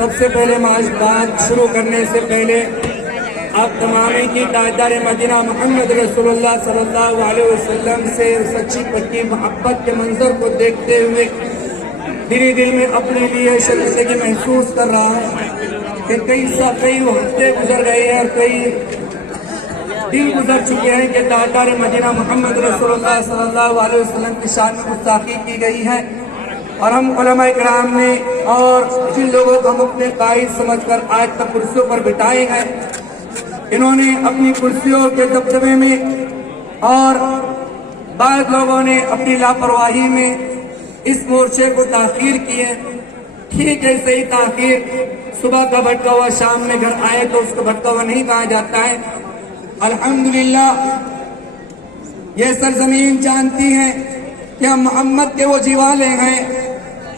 سب سے پہلے بات شروع کرنے سے پہلے آپ تمامی کی تاجدار مدینہ محمد رسول اللہ صلی اللہ علیہ وسلم سے سچی پکی محبت کے منظر کو دیکھتے ہوئے میرے دل میں اپنے لیے شرمندگی محسوس کر رہا ہوں کہ کئی ہفتے گزر گئے ہیں اور کئی دن گزر چکے ہیں کہ تاجدار مدینہ محمد رسول اللہ صلی اللہ علیہ وسلم کی شان میں گستاخی کی گئی ہے، اور ہم علماء کرام نے اور جن لوگوں کو ہم اپنے قائد سمجھ کر آج تک کرسیوں پر بٹھائے ہیں، انہوں نے اپنی کرسیوں کے دبدبے میں اور بعض لوگوں نے اپنی لاپرواہی میں اس مورچے کو تاخیر کی ہے۔ ٹھیک ہے، صحیح تاخیر، صبح کا بھٹکا ہوا شام میں گھر آئے تو اس کو بھٹکا ہوا نہیں کہا جاتا ہے۔ الحمدللہ یہ سرزمین جانتی ہے کہ ہم محمد کے وہ جیوالے ہیں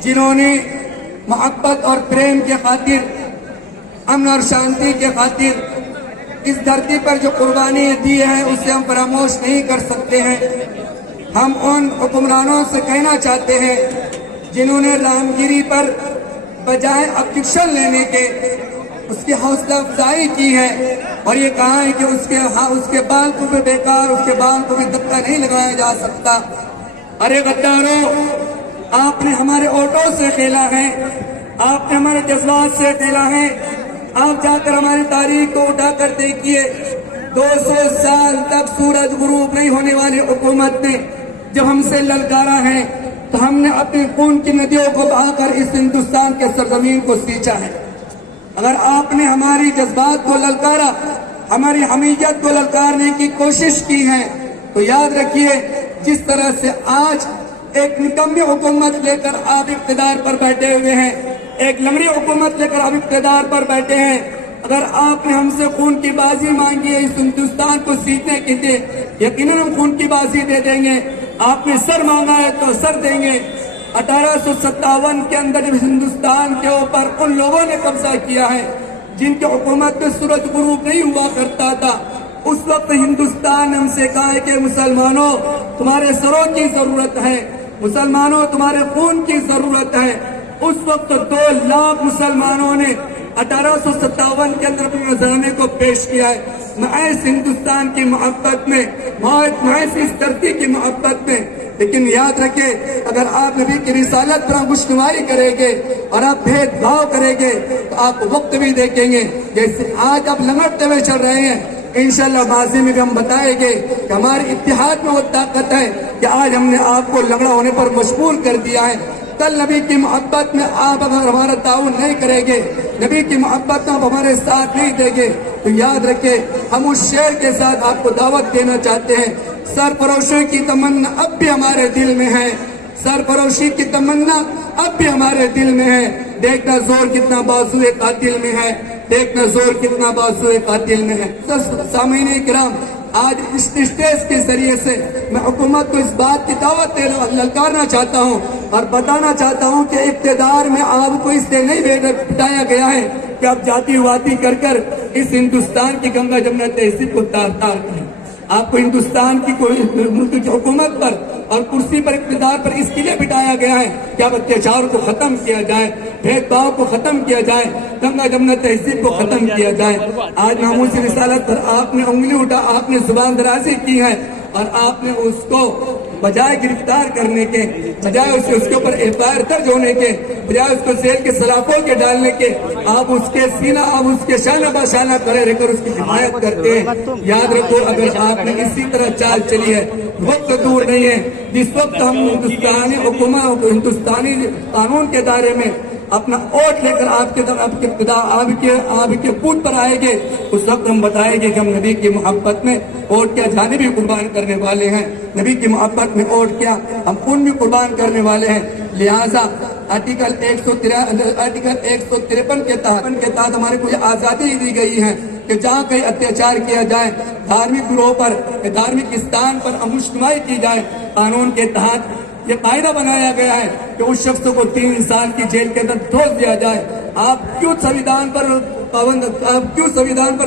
جنہوں نے محبت اور پریم کے خاطر، امن اور شانتی کے خاطر اس دھرتی پر جو قربانی دی ہے اسے ہم فراموش نہیں کر سکتے ہیں۔ ہم ان حکمرانوں سے کہنا چاہتے ہیں جنہوں نے رامگیری پر بجائے ایکشن لینے کے اس کی حوصلہ افزائی کی ہے اور یہ کہا ہے کہ اس کے بال کو بھی بیکار، اس کے بال کو بھی دبکا نہیں لگایا جا سکتا۔ ارے غداروں، آپ نے ہمارے اوٹوں سے کھیلا ہے، آپ نے ہمارے جذبات سے کھیلا ہے۔ آپ جا کر ہماری تاریخ کو اٹھا کر دیکھیے، 200 سال تک سورج غروب نہیں ہونے والی حکومت نے جب ہم سے للکارا ہے تو ہم نے اپنے خون کی ندیوں کو بہا کر اس ہندوستان کے سرزمین کو سینچا ہے۔ اگر آپ نے ہماری جذبات کو للکارا، ہماری حمیت کو للکارنے کی کوشش کی ہے تو یاد رکھیے، جس طرح سے آج ایک نکمی حکومت لے کر آپ اقتدار پر بیٹھے ہوئے ہیں، ایک لنگڑی حکومت لے کر آپ اقتدار پر بیٹھے ہیں، اگر آپ نے ہم سے خون کی بازی مانگی ہے اس ہندوستان کو سیچنے کے لیے، یقیناً ہم خون کی بازی دے دیں گے۔ آپ نے سر مانگا ہے تو سر دیں گے۔ 1857 کے اندر جب ہندوستان کے اوپر ان لوگوں نے قبضہ کیا ہے جن کے حکومت میں سورج غروب نہیں ہوا کرتا تھا، اس وقت ہندوستان نے ہم سے کہا ہے کہ مسلمانوں تمہارے سروں کی ضرورت ہے، مسلمانوں تمہارے خون کی ضرورت ہے۔ اس وقت 2 لاکھ مسلمانوں نے 1857 کے اندر اپنے نذرانے کو پیش کیا ہے، محض ہندوستان کی محبت میں، محض اس دھرتی کی محبت میں۔ لیکن یاد رکھیں، اگر آپ نبی کی رسالت پر خوشنمائی کریں گے اور آپ بھید بھاؤ کریں گے تو آپ وقت بھی دیکھیں گے جیسے آج آپ لنگڑتے ہوئے چل رہے ہیں، انشاءاللہ ماضی میں بھی ہم بتائیں گے کہ ہمارے اتحاد میں وہ طاقت ہے کہ آج ہم نے آپ کو لنگڑا ہونے پر مجبور کر دیا ہے۔ کل نبی کی محبت میں آپ اگر ہمارا تعاون نہیں کریں گے، نبی کی محبت میں آپ ہمارے ساتھ نہیں دیں گے تو یاد رکھیں، ہم اس شعر کے ساتھ آپ کو دعوت دینا چاہتے ہیں۔ سرفروشی کی تمنا اب بھی ہمارے دل میں ہے، سرفروشی کی تمنا اب بھی ہمارے دل میں ہے۔ دیکھنا زور کتنا بازوئے قاتل میں ہے، دیکھنا زور کتنا بازوئے قاتل میں ہے۔ سامعین کرام، آج اس اسٹیج کے ذریعے سے میں حکومت کو اس بات کی دعوت للکارنا چاہتا ہوں اور بتانا چاہتا ہوں کہ اقتدار میں آپ کو اس لیے نہیں بٹھایا گیا ہے کہ آپ جاتی واتی کر کر اس ہندوستان کی گنگا جمنا تہذیب کو تار تار کریں۔ آپ کو ہندوستان کی ملک کی حکومت پر اور کرسی پر، اقتدار پر اس کے لیے بٹھایا گیا ہے کہ اب اتیاچار کو ختم کیا جائے، بھید بھاؤ کو ختم کیا جائے، گنگا جمنا تہذیب کو ختم کیا جائے۔ آج ناموس رسالت پر آپ نے انگلی اٹھا، آپ نے زبان درازی کی ہے اور آپ نے اس کو بجائے گرفتار کرنے کے، بجائے اس کے اوپر FIR درج ہونے کے، بجائے اس کو جیل کے سلاخوں کے ڈالنے کے، آپ اس کے سینہ، آپ اس کے شانہ بہ شانہ کھڑے رہ کر اس کی حمایت کرتے ہیں۔ یاد رکھو، اگر آپ نے اسی طرح چال چلی ہے، وقت دور نہیں ہے جس وقت ہم ہندوستانی حکومت، ہندوستانی قانون کے دائرے میں اپنا ووٹ لے کر آپ کے بوتھ پر آئے گے، اس وقت ہم بتائیں گے کہ ہم نبی کی محبت میں ووٹ کیا جانے بھی قربان کرنے والے ہیں، نبی کی محبت میں ووٹ کیا ہم خون بھی قربان کرنے والے ہیں۔ لہٰذا آرٹیکل 153 کے تحت ہمارے کو یہ آزادی دی گئی ہے کہ جہاں کہیں اتیاچار کیا جائے، دھارمک گروہ پر، دھارمک استان پر امشتمائی کی جائے، قانون کے تحت یہ قاعدہ بنایا گیا ہے کہ اس شخص کو 3 سال کی جیل کے اندر ٹھوس دیا جائے۔ آپ کیوں سویدھان پر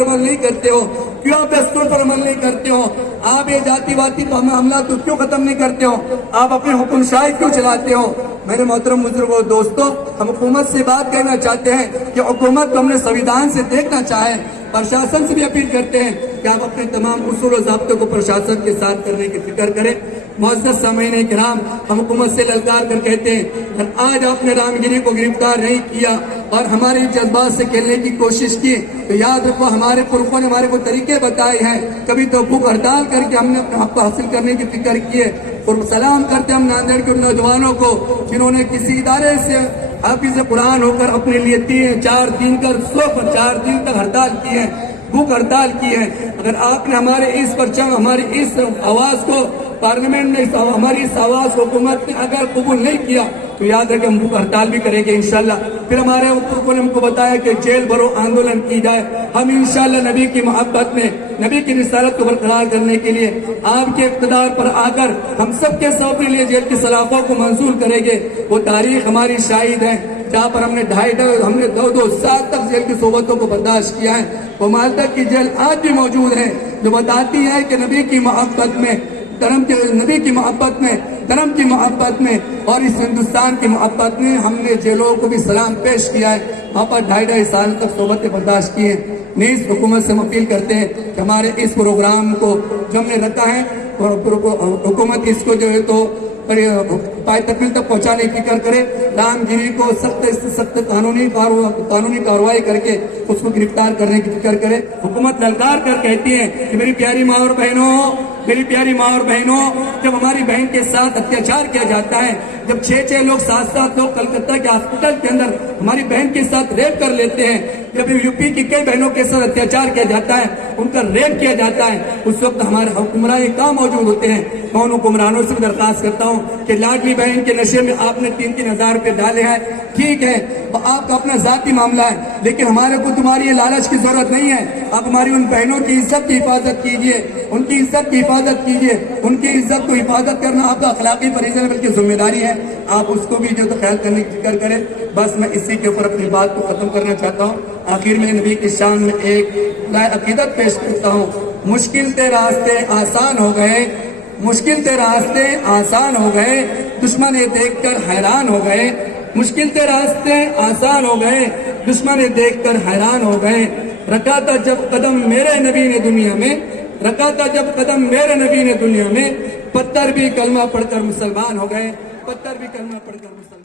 عمل نہیں کرتے ہو؟ کیوں آپ دستور پر عمل نہیں کرتے ہو؟ آپ یہ جاتی واتی حملہ تو کیوں ختم نہیں کرتے ہو؟ آپ اپنے حکم شاہی کیوں چلاتے ہو؟ میرے محترم بزرگوں دوستوں، ہم حکومت سے بات کرنا چاہتے ہیں کہ حکومت کو ہم نے سنویدھان سے دیکھنا چاہیں، پرشاسن سے بھی اپیل کرتے ہیں کہ آپ اپنے تمام اصول و ضابطوں کو پرشاسن کے ساتھ کرنے کی فکر کریں۔ معزز سامعین کرام، ہم حکومت سے للکار کر کہتے ہیں کہ آج آپ نے رام گیری کو گرفتار نہیں کیا اور ہمارے جذبات سے کھیلنے کی کوشش کی تو یاد رکھو ہمارے پرخوں نے ہمارے کو طریقے بتائے ہیں، کبھی تو بھوک ہڑتال کر کے ہم نے اپنے حق کو حاصل کرنے کی فکر کی ہے۔ اور سلام کرتے ہم ناندیڑ کے ان نوجوانوں کو جنہوں نے کسی ادارے سے حافظ قرآن ہو کر اپنے لیے 4 دن تک ہڑتال کی ہے، بھوک ہڑتال کی ہے۔ اگر آپ نے ہمارے اس پرچم، ہماری اس آواز کو پارلیمنٹ نے ہماری اس آواز حکومت نے اگر قبول نہیں کیا تو یاد رکھیں ہم بھوک ہڑتال بھی کریں گے انشاءاللہ۔ پھر ہمارے اوپر نے ہم کو بتایا کہ جیل بھرو آندولن کی جائے، ہم انشاءاللہ نبی کی محبت میں، نبی کی رسالت کو برقرار کرنے کے لیے آپ کے اقتدار پر آ کر ہم سب کے سب کے لیے جیل کی سلاخوں کو منظور کریں گے۔ وہ تاریخ ہماری شاہد ہے جہاں پر ہم نے 2.5 سال تک جیل کی صحبتوں کو برداشت کیا ہے۔ وہ مالدہ کی جیل آج بھی موجود ہے جو بتاتی ہے کہ نبی کی محبت میں، نبی کی محبت میں، دھرم کی محبت میں اور اس ہندوستان کی محبت میں ہم نے جیلوں کو بھی سلام پیش کیا ہے، وہاں پر 2.5 سال تک صحبتیں برداشت کی ہیں۔ نیز حکومت سے ہم اپیل کرتے ہیں کہ ہمارے اس پروگرام کو جو ہم نے رکھا ہے حکومت اس کو جو ہے تو پائے تکمیل تک پہنچانے کی فکر کرے، رام گیری کو سخت سے سخت قانونی کارروائی کر کے اس کو گرفتار کرنے کی فکر کرے۔ حکومت للکار کر کہتی ہے کہ میری پیاری ماں اور بہنوں، جب ہماری بہن کے ساتھ اتیاچار کیا جاتا ہے، جب 6 لوگ 7 لوگ کلکتہ کے ہاسپٹل کے اندر ہماری بہن کے ساتھ ریپ کر لیتے ہیں، جب یو پی کی کئی بہنوں کے ساتھ اتیاچار کیا جاتا ہے، ان کا ریپ کیا جاتا ہے، اس وقت ہمارے حکمران کہاں موجود ہوتے ہیں؟ میں ان حکمرانوں سے بھی درخواست کرتا ہوں کہ لاڈلی بہن کے نشے میں آپ نے 3-3 ہزار روپے ڈالے ہیں، ٹھیک ہے آپ کا اپنا ذاتی معاملہ ہے، لیکن ہمارے کو تمہاری یہ لالچ کی ضرورت نہیں ہے۔ آپ ہماری ان بہنوں کی عزت کی حفاظت کیجئے، ان کی عزت کی حفاظت کیجئے، ان کی عزت کو حفاظت کرنا آپ کا اخلاقی فریضہ ہے بلکہ ذمہ داری ہے، آپ اس کو بھی جو تو خیال کرنے کی فکر کریں۔ بس میں اسی کے اوپر اپنی بات کو ختم کرنا چاہتا ہوں۔ آخر میں نبی کی شان میں ایک عقیدت پیش کرتا ہوں، مشکل تے راستے آسان ہو گئے، مشکل تے راستے آسان ہو گئے، دشمن دیکھ کر حیران ہو گئے، مشکل تے راستے آسان ہو گئے، دشمن دیکھ کر حیران ہو گئے، رکھا تھا جب قدم میرے نبی نے دنیا میں، رکھا تھا جب قدم میرے نبی نے دنیا میں، پتھر بھی کلمہ پڑھ کر مسلمان ہو گئے، پتھر بھی کلمہ پڑھ کر مسلمان